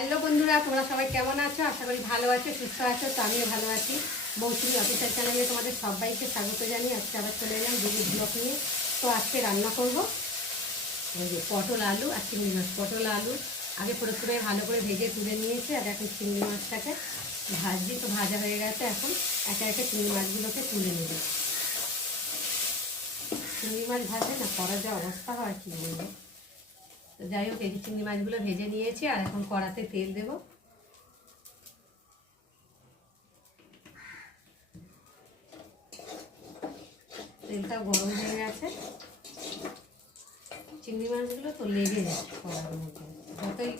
Hello বন্ধুরা, তোমরা সবাই কেমন আছো? আশা করি ভালো আছো, সুস্থ আছো। তো আমিও ভালো আছি। মৌসুমি অফিসিয়াল চ্যানেলে তোমাদের সবাইকে স্বাগত জানিয়ে আজকে আবার চলে এলাম দিদি ব্লগ নিয়ে। তো আজকে রান্না করব ওই যে পটল আলু আর চিংড়ি মাছ। পটল আলু আগে প্রথমে ভালো করে ভেজে তুলে নিয়েছি, আর এখন চিংড়ি মাছটাকে ভাজি। তো ভাজা হয়ে গেছে, এখন একে একে চিংড়ি মাছগুলোকে তুলে নেব। চিংড়ি মাছ ভাজে না করার যা অবস্থা হয় কি বলবো। তো যাই হোক, এই চিংড়ি মাছগুলো ভেজে নিয়েছি, আর এখন কড়াতে তেল দেবো। তেলটা গরম হয়ে গেছে। চিংড়ি মাছগুলো তো লেগে যাচ্ছে কড়ার মধ্যে, যতই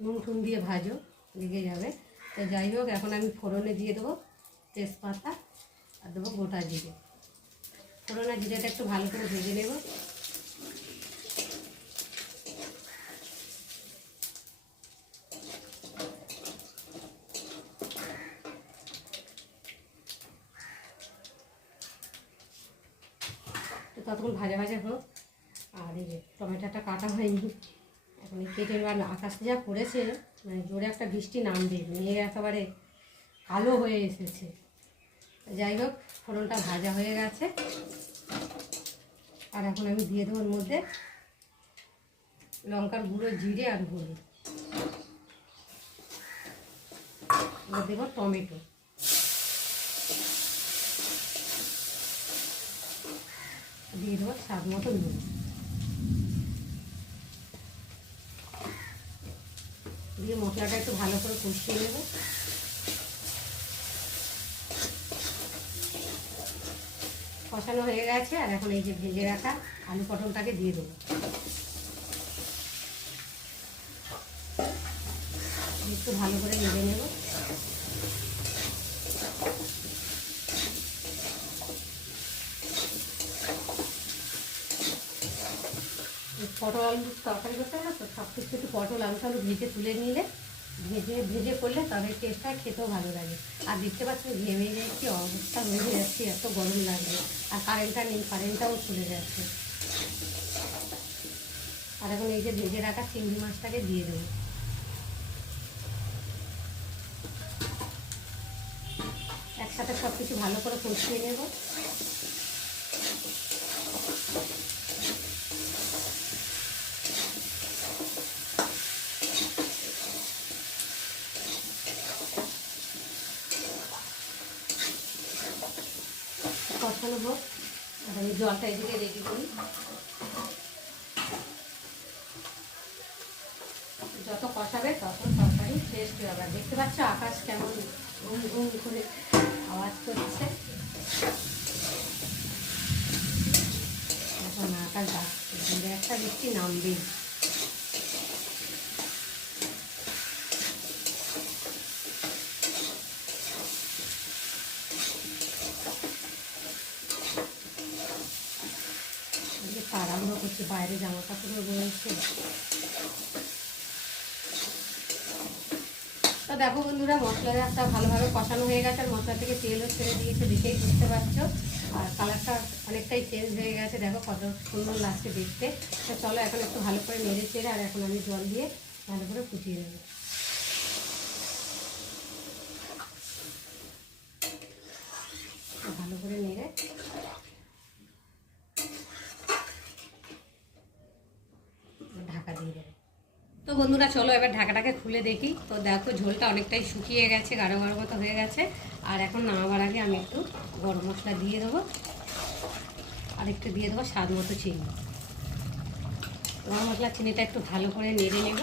নুন টুন দিয়ে ভাজো লেগে যাবে। তো যাই হোক, এখন আমি ফোড়নে দিয়ে দেবো তেজপাতা আর দেবো গোটা জিরে। ফোড়নে জিরেটা একটু ভালো করে ভেজে নেব। তো ততক্ষণ ভাজা ভাজা হোক। আর এই যে টমেটোটা কাটা হয়নি, এখন এই কেটে আকাশ যা পড়েছে, মানে জোরে একটা বৃষ্টি নামবে, মেয়ে একেবারে কালো হয়ে এসেছে। যাই হোক, ফোড়নটা ভাজা হয়ে গেছে, আর এখন আমি দিয়ে দেবো ওর মধ্যে লঙ্কার গুঁড়ো, জিরে আর হলুদ। এবার দেবো টমেটো, দিয়ে দেবো স্বাদ মতো নুন। দিয়ে মশলাটা একটু ভালো করে কষিয়ে নেব। কষানো হয়ে গেছে, আর এখন এই যে ভেজে রাখা আলু পটলটাকে দিয়ে দেবো। একটু ভালো করে নেড়ে নেব। পটল আলু তরকারি করতে হবে তো, সব কিছু একটু পটল আলু টালু ভেজে তুলে নিলে, ভেজে ভেজে করলে তবে টেস্টটা খেতেও ভালো লাগে। আর দেখতে পাচ্ছি ঘেমে যাচ্ছি, অবস্থা হয়ে যাচ্ছে, এত গরম লাগবে। আর কারেন্টটা নেই, কারেন্টটাও চলে যাচ্ছে। আর এখন এই যে ভেজে রাখা চিংড়ি মাছটাকে দিয়ে দেবো। একসাথে সব কিছু ভালো করে কষিয়ে নেব। কষানো হোক, আর আমি জলটা এদিকে রেডি করি। যত কষাবে তত তরকারি টেস্ট হবে। দেখতে পাচ্ছ আকাশ কেমন ঘুম ঘুম করে আওয়াজ করছে। এখন আকাশ ডাকছে, একটা বৃষ্টি নামবে। তাড়াহুড়ো করছে, বাইরে জামা কাপড়ও রয়েছে। তো দেখো বন্ধুরা, মশলাটা ভালোভাবে কষানো হয়ে গেছে, আর মশলা থেকে তেলও ছেড়ে দিয়েছে, দেখেই বুঝতে পারছো। আর কালারটা অনেকটাই চেঞ্জ হয়ে গেছে, দেখো কত সুন্দর লাগছে দেখতে। তো চলো এখন একটু ভালো করে নেড়ে চেড়ে, আর এখন আমি জল দিয়ে ভালো করে ফুটিয়ে নেব। ভালো করে নেড়ে ঢাকা দিয়ে দেবো। তো বন্ধুরা চলো এবার ঢাকাটাকে খুলে দেখি। তো দেখো ঝোলটা অনেকটাই শুকিয়ে গেছে, গাঢ় গাঢ় মতো হয়ে গেছে। আর এখন নামাবার আগে আমি একটু গরম মশলা দিয়ে দেবো, আর একটু দিয়ে দেবো স্বাদ মতো চিনি। গরম মশলা চিনিটা একটু ভালো করে নেড়ে নেব।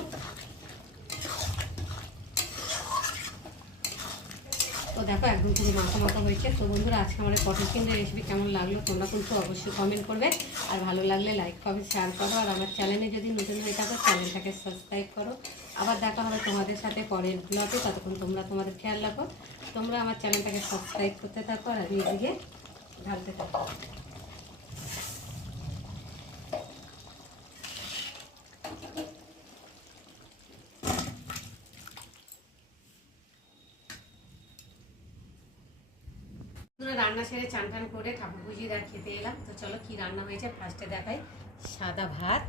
তো দেখো একদম পুরো মাখা মাখা হয়েছে। তো বন্ধুরা, আজকে আমার পটল চিংড়ির রেসিপি কেমন লাগলো তোমরা কিন্তু অবশ্যই কমেন্ট করবে, আর ভালো লাগলে লাইক কমেন্ট শেয়ার করো। আর আমার চ্যানেলে যদি নতুন হয়ে থাকো চ্যানেলটাকে সাবস্ক্রাইব করো। আবার দেখা হবে তোমাদের সাথে পরের ব্লগে, ততক্ষণ তোমরা তোমাদের খেয়াল রাখো। তোমরা আমার চ্যানেলটাকে সাবস্ক্রাইব করতে থাকো, আর আমি এদিকে ঢালতে থাকো। রান্না সেরে চান টান করে ঠাকুর পুজিয়ে খেতে এলাম। তো চলো কি রান্না হয়েছে ফার্স্টে দেখাই। সাদা ভাত,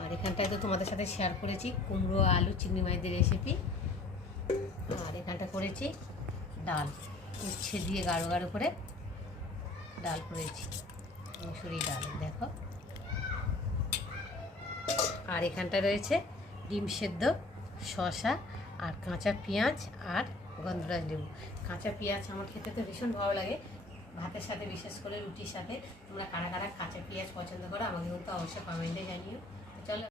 আর আর এখানটায় তো তোমাদের সাথে শেয়ার করেছি কুমড়ো আলু চিংড়ি মাছের রেসিপি। আর এখানটা করেছি ডাল, উচ্ছে দিয়ে গাঢ় গাঢ় করে ডাল করেছি, মুসুরি ডাল দেখো। আর এখানটা রয়েছে ডিম সেদ্ধ, শসা আর কাঁচা পেঁয়াজ আর গন্ধরাজ লেবু। কাঁচা পেঁয়াজ আমার খেতে তো ভীষণ ভালো লাগে, ভাতের সাথে বিশেষ করে রুটির সাথে। তোমরা কারা কারা কাঁচা পেঁয়াজ পছন্দ করো আমাকে কিন্তু অবশ্যই কমেন্টে জানিও।